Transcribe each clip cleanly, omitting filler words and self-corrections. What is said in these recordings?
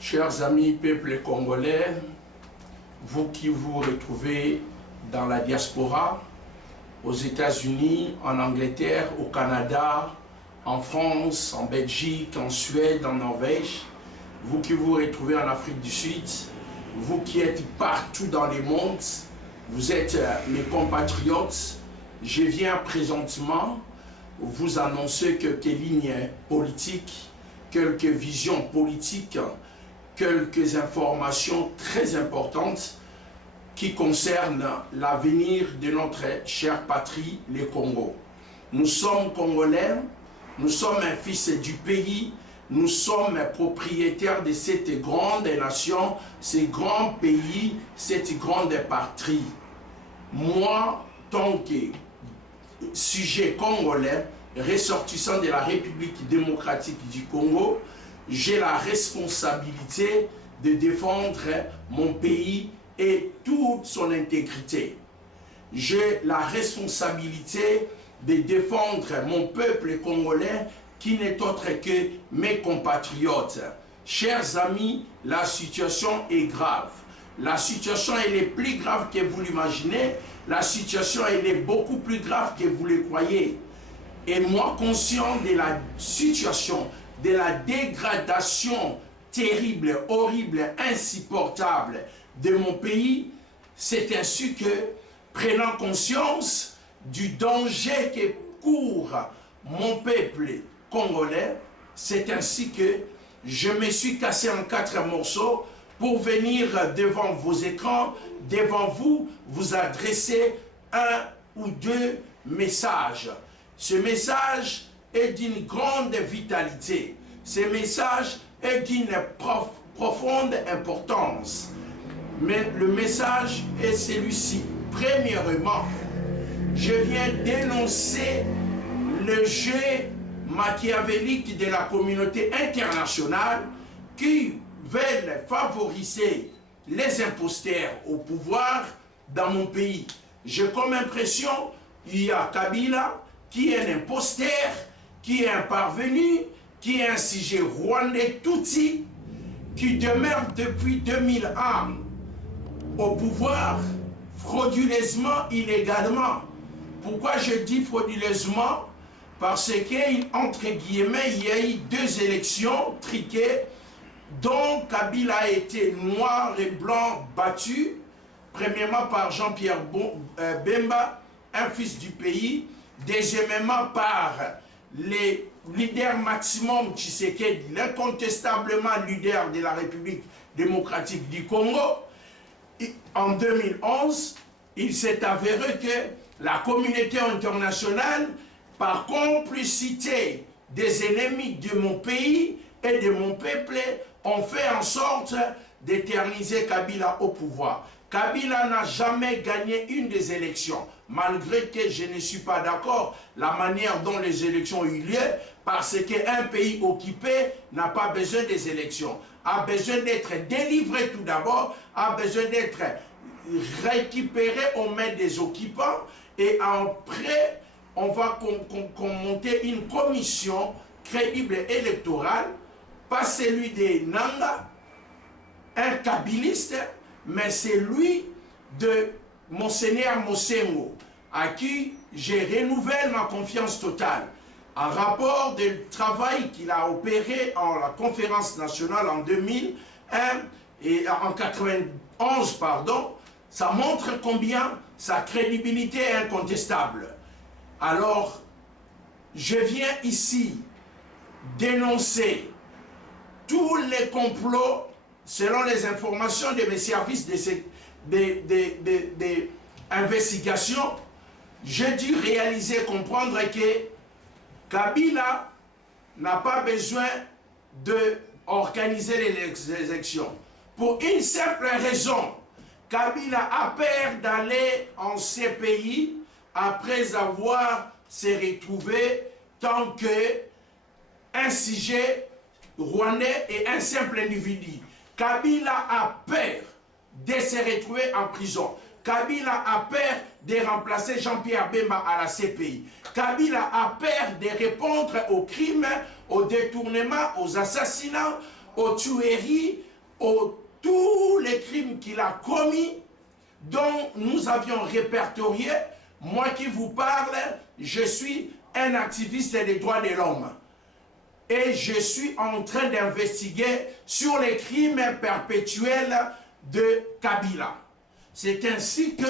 Chers amis, peuple congolais, vous qui vous retrouvez dans la diaspora, aux États-Unis, en Angleterre, au Canada, en France, en Belgique, en Suède, en Norvège, vous qui vous retrouvez en Afrique du Sud, vous qui êtes partout dans le monde, vous êtes mes compatriotes, je viens présentement vous annoncer quelques lignes politiques, quelques visions politiques, quelques informations très importantes qui concernent l'avenir de notre chère patrie, le Congo. Nous sommes Congolais, nous sommes un fils du pays, nous sommes propriétaires de cette grande nation, ce grand pays, cette grande patrie. Moi, tant que sujet congolais, ressortissant de la République démocratique du Congo, j'ai la responsabilité de défendre mon pays et toute son intégrité. J'ai la responsabilité de défendre mon peuple congolais qui n'est autre que mes compatriotes. Chers amis, la situation est grave. La situation elle est plus grave que vous l'imaginez. La situation elle est beaucoup plus grave que vous le croyez. Et moi, conscient de la situation, de la dégradation terrible, horrible, insupportable de mon pays, c'est ainsi que, prenant conscience du danger que court mon peuple congolais, c'est ainsi que je me suis cassé en 4 morceaux pour venir devant vos écrans, devant vous, vous adresser 1 ou 2 messages. Ce message est d'une grande vitalité. Ce message est d'une profonde importance. Mais le message est celui-ci. Premièrement, je viens dénoncer le jeu machiavélique de la communauté internationale qui veulent favoriser les imposteurs au pouvoir dans mon pays. J'ai comme impression qu'il y a Kabila qui est un imposteur, qui est un parvenu, qui est un sujet rwandais Tutsi, qui demeure depuis 2001 au pouvoir frauduleusement, illégalement. Pourquoi je dis frauduleusement? Parce qu'entre guillemets, il y a eu 2 élections triquées dont Kabila a été noir et blanc battu, premièrement par Jean-Pierre Bemba, un fils du pays, deuxièmement par les leaders maximum Tshisekedi, l'incontestablement leader de la République démocratique du Congo. En 2011, il s'est avéré que la communauté internationale, par complicité des ennemis de mon pays et de mon peuple, ont fait en sorte d'éterniser Kabila au pouvoir. Kabila n'a jamais gagné une des élections, malgré que je ne suis pas d'accord la manière dont les élections ont eu lieu, parce qu'un pays occupé n'a pas besoin des élections, a besoin d'être délivré tout d'abord, a besoin d'être récupéré aux mains des occupants, et après, on va monter une commission crédible électorale, pas celui des Nanga, un kabiliste, mais c'est lui de Monseigneur Mosengo, à qui je renouvelle ma confiance totale. Un rapport de travail qu'il a opéré en la conférence nationale en 2001 et en 91, pardon, ça montre combien sa crédibilité est incontestable. Alors, je viens ici dénoncer tous les complots selon les informations de mes services d'investigation. J'ai dû réaliser, comprendre que Kabila n'a pas besoin d'organiser les élections. Pour une simple raison, Kabila a peur d'aller en ces pays après avoir se retrouvé tant qu'un sujet rwandais et un simple individu. Kabila a peur de se retrouver en prison. Kabila a peur de remplacer Jean-Pierre Bemba à la CPI. Kabila a peur de répondre aux crimes, aux détournements, aux assassinats, aux tueries, tous les crimes qu'il a commis, dont nous avions répertorié. Moi qui vous parle, je suis un activiste des droits de l'homme. Et je suis en train d'investiguer sur les crimes perpétuels de Kabila. C'est ainsi que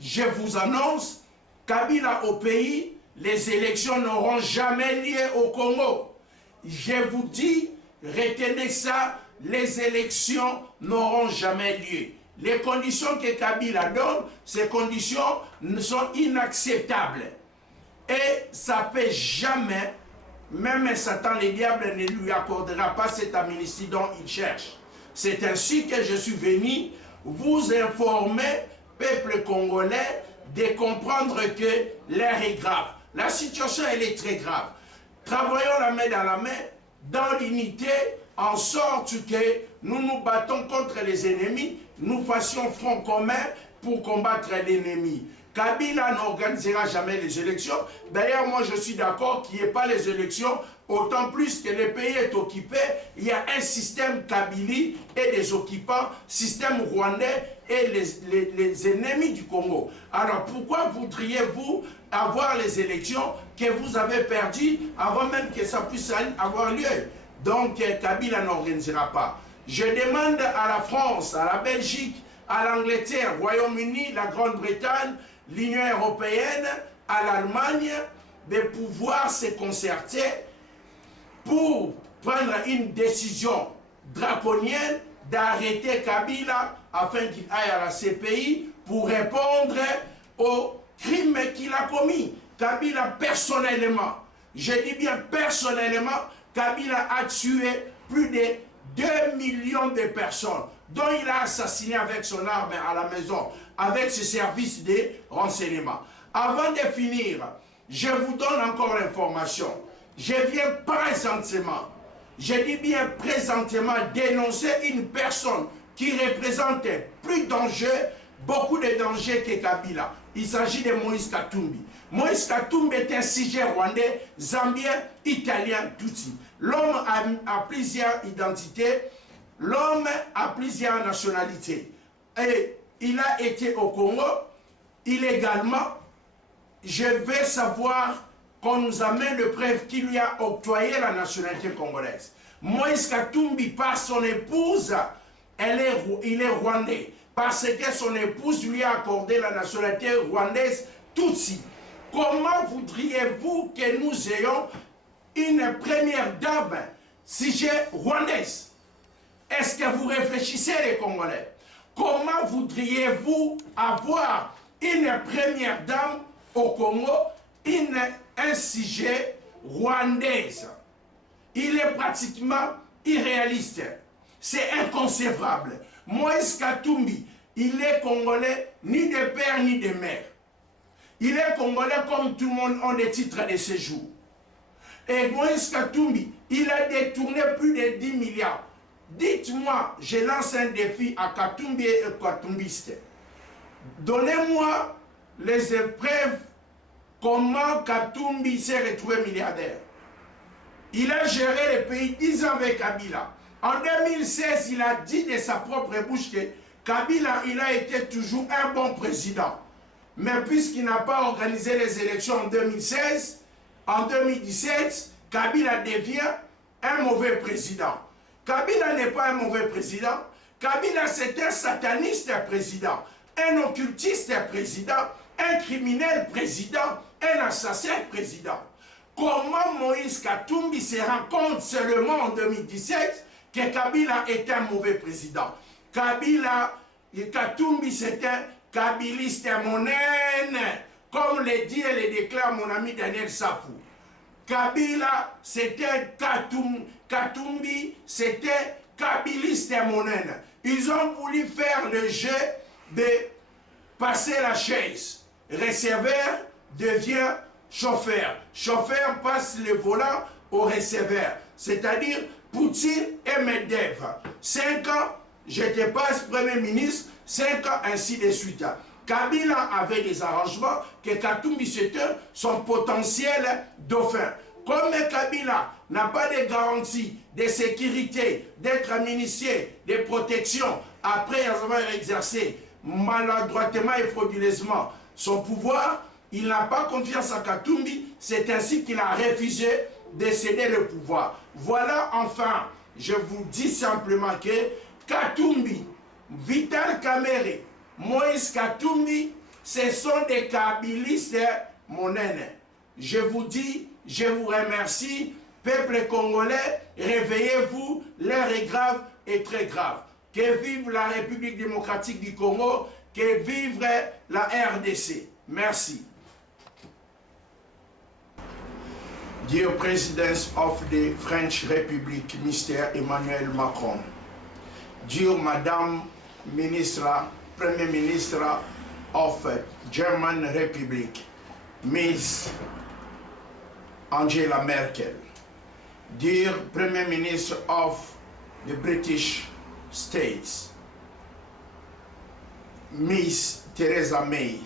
je vous annonce, Kabila au pays, les élections n'auront jamais lieu au Congo. Je vous dis, retenez ça, les élections n'auront jamais lieu. Les conditions que Kabila donne, ces conditions sont inacceptables. Et ça ne peut jamais, même Satan le diable ne lui accordera pas cette amnistie dont il cherche. C'est ainsi que je suis venu vous informer, peuple congolais, de comprendre que l'air est grave. La situation, elle est très grave. Travaillons la main dans la main, dans l'unité, en sorte que nous nous battons contre les ennemis, nous fassions front commun pour combattre l'ennemi. Kabila n'organisera jamais les élections. D'ailleurs, moi, je suis d'accord qu'il n'y ait pas les élections, autant plus que le pays est occupé. Il y a un système Kabili et des occupants, système rwandais et les ennemis du Congo. Alors, pourquoi voudriez-vous avoir les élections que vous avez perdues avant même que ça puisse avoir lieu? Donc, Kabila n'organisera pas. Je demande à la France, à la Belgique, à l'Angleterre, Royaume-Uni, la Grande-Bretagne, l'Union européenne, à l'Allemagne, de pouvoir se concerter pour prendre une décision draconienne d'arrêter Kabila afin qu'il aille à la CPI pour répondre aux crimes qu'il a commis. Kabila personnellement, je dis bien personnellement, Kabila a tué plus de 2 millions de personnes, dont il a assassiné avec son arme à la maison, avec ses services de renseignement. Avant de finir, je vous donne encore l'information. Je viens présentement, je dis bien présentement, dénoncer une personne qui représente plus danger, beaucoup de danger que Kabila. Il s'agit de Moïse Katumbi. Moïse Katumbi est un sujet rwandais, zambien, italien, tutsi. L'homme a plusieurs identités, l'homme a plusieurs nationalités. Et il a été au Congo illégalement. Je veux savoir qu'on nous amène de preuves qui lui a octroyé la nationalité congolaise. Moïse Katumbi, par son épouse, il est rwandais. Parce que son épouse lui a accordé la nationalité rwandaise tutsi. Comment voudriez-vous que nous ayons une première dame sujet rwandaise? Est-ce que vous réfléchissez les Congolais? Comment voudriez-vous avoir une première dame au Congo, un sujet rwandaise? Il est pratiquement irréaliste. C'est inconcevable. Moïse Katumbi, il est Congolais ni de père ni de mère. Il est Congolais comme tout le monde a des titres de séjour. Et Moïse Katumbi, il a détourné plus de 10 milliards. Dites-moi, je lance un défi à Katumbi et Katumbiste. Donnez-moi les épreuves comment Katumbi s'est retrouvé milliardaire. Il a géré le pays 10 ans avec Kabila. En 2016, il a dit de sa propre bouche que Kabila, il a été toujours un bon président. Mais puisqu'il n'a pas organisé les élections en 2016, en 2017, Kabila devient un mauvais président. Kabila n'est pas un mauvais président. Kabila, c'est un sataniste président, un occultiste président, un criminel président, un assassin président. Comment Moïse Katumbi se rend compte seulement en 2017 que Kabila est un mauvais président? Katumbi, c'est un kabiliste monène, comme le dit et le déclare mon ami Daniel Safou. Kabila, c'était Katumbi, c'était kabiliste monène. Ils ont voulu faire le jeu de passer la chaise. Receveur devient chauffeur. Chauffeur passe le volant au receveur. C'est-à-dire Poutine et Medvedev. 5 ans, je te passe Premier ministre, 5 ans, ainsi de suite. Kabila avait des arrangements que Katumbi c'était son potentiel dauphin. Comme Kabila n'a pas de garantie de sécurité, d'être initié, de protection, après avoir exercé maladroitement et frauduleusement son pouvoir, il n'a pas confiance à Katumbi, c'est ainsi qu'il a refusé de céder le pouvoir. Voilà, enfin, je vous dis simplement que Katumbi, Vital Kamerhe, Moïse Katumbi, ce sont des kabilistes monènes. Je vous dis, je vous remercie, peuple congolais, réveillez-vous, l'heure est grave et très grave. Que vive la République démocratique du Congo, que vive la RDC. Merci. Dear President of the French Republic, Mr. Emmanuel Macron, dear Madame Ministre, Premier Ministre of German Republic, Miss Angela Merkel, dear Premier Minister of the British States, Miss Theresa May,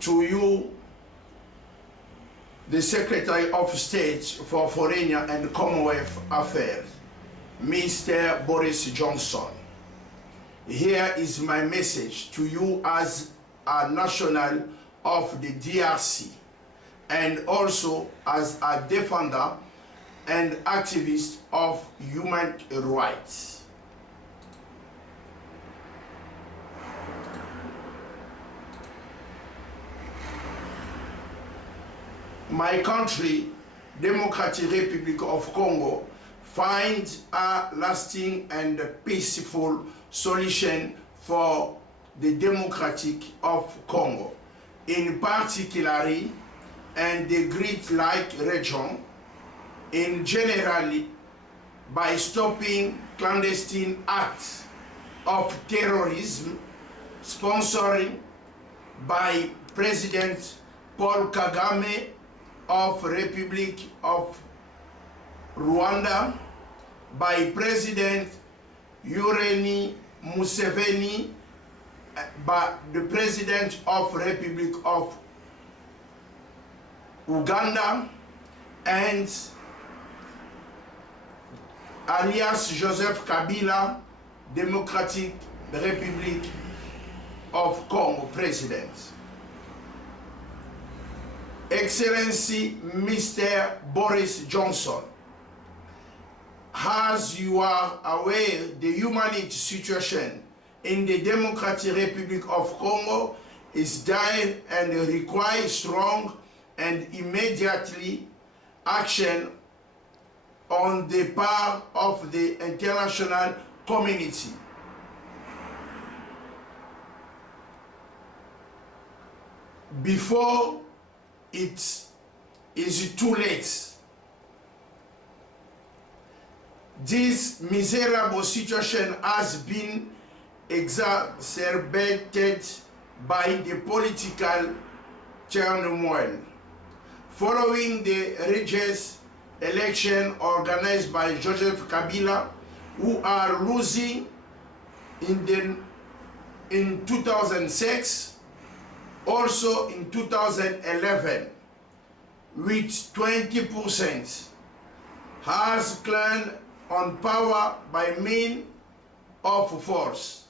to you, the Secretary of State for Foreign and Commonwealth Affairs, Mr. Boris Johnson. Here is my message to you as a national of the DRC and also as a defender and activist of human rights. My country, Democratic Republic of Congo, finds a lasting and peaceful solution for the Democratic of Congo, in particular and the Great Lake region, in generally by stopping clandestine acts of terrorism sponsored by President Paul Kagame of Republic of Rwanda, by President Yoweri Museveni, by the President of Republic of Uganda, and alias Joseph Kabila, Democratic Republic of Congo President. Excellency Mr. Boris Johnson, as you are aware, the humanitarian situation in the Democratic Republic of Congo is dire and requires strong and immediately action on the part of the international community. Before it is too late. This miserable situation has been exacerbated by the political turmoil following the religious election organized by Joseph Kabila, who are losing in 2006, also in 2011, with 20%, has claimed on power by means of force.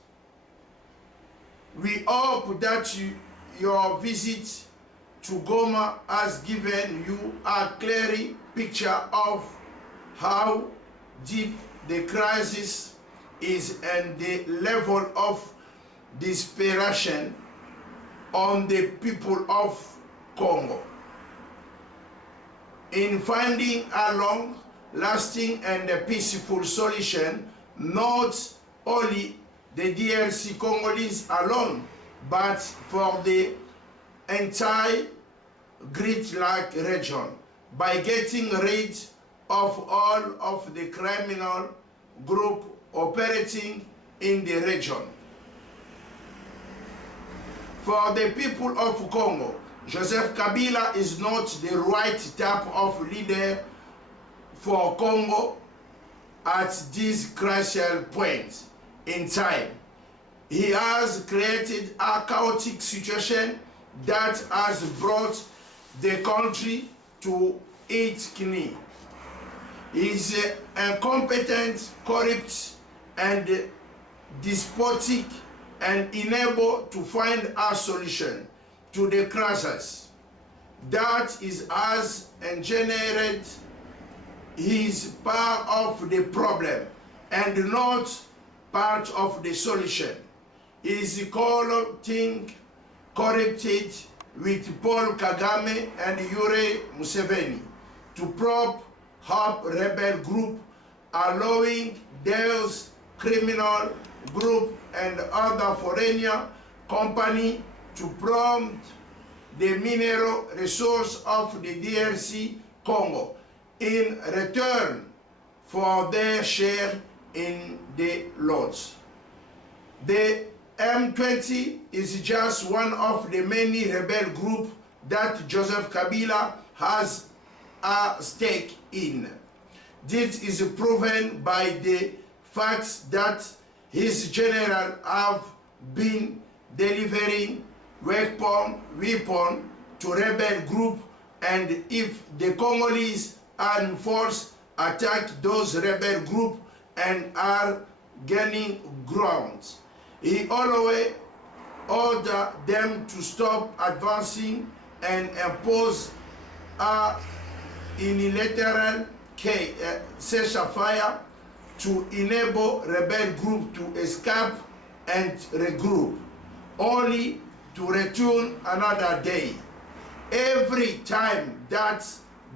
We hope that your visit to Goma has given you a clear picture of how deep the crisis is and the level of desperation on the people of Congo. In finding a long-lasting and peaceful solution, not only the DRC Congolese alone, but for the entire Great Lake region, by getting rid of all of the criminal group operating in the region. For the people of Congo, Joseph Kabila is not the right type of leader for Congo at this crucial point in time. He has created a chaotic situation that has brought the country to its knees. is incompetent, corrupt, and despotic, and unable to find a solution to the crisis. That is as engineered is part of the problem and not part of the solution. It is corrupted with Paul Kagame and Yoweri Museveni to prop up rebel group, allowing those criminal group and other foreign company to prompt the mineral resource of the DRC Congo in return for their share in the lots. The M20 is just one of the many rebel groups that Joseph Kabila has a stake in. This is proven by the fact that his generals have been delivering weapon to rebel group, and if the Congolese armed force attack those rebel group and are gaining ground, he always ordered them to stop advancing and impose a unilateral ceasefire to enable rebel group to escape and regroup, only to return another day. Every time that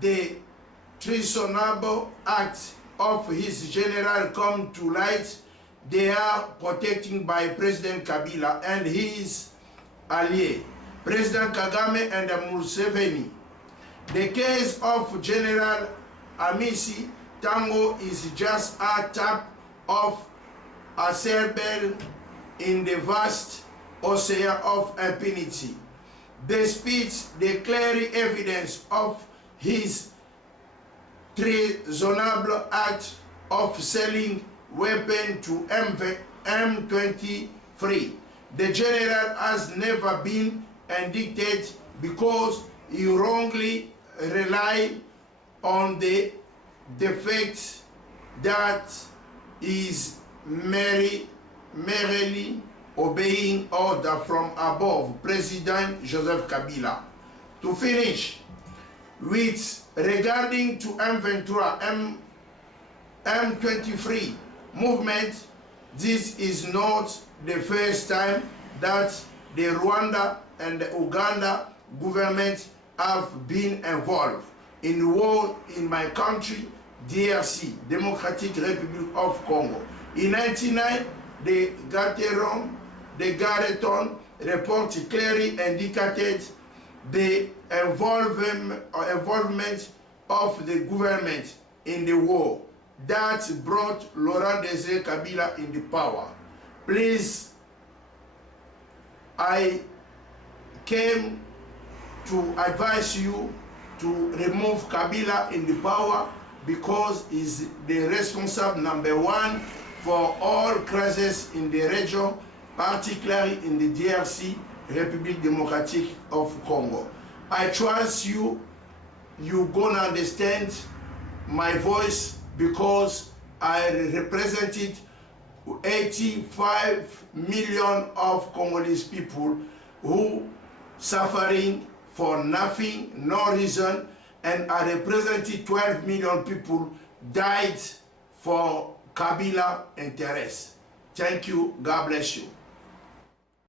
the treasonable acts of his general come to light, they are protected by President Kabila and his allies, President Kagame and Museveni. The case of General Amisi Tango is just a tap of a sailboat in the vast ocean of impunity. Despite the clear evidence of his treasonable act of selling weapons to M23, the general has never been indicted because he wrongly relied on the fact that is merely obeying order from above, President Joseph Kabila. To finish, with regarding to M23 movement, this is not the first time that the Rwanda and the Uganda government have been involved in the war in my country, DRC, Democratic Republic of Congo. In 1999, the Gareton report clearly indicated the involvement of the government in the war that brought Laurent Désiré Kabila in the power. Please, I came to advise you to remove Kabila in the power because he's the responsible #1 for all crises in the region, particularly in the DRC, Republic Democratic of Congo. I trust you're gonna understand my voice because I represented 85 million of Congolese people who suffering for nothing, no reason, and I represented 12 million people died for Kabila interests. Thank you. God bless you.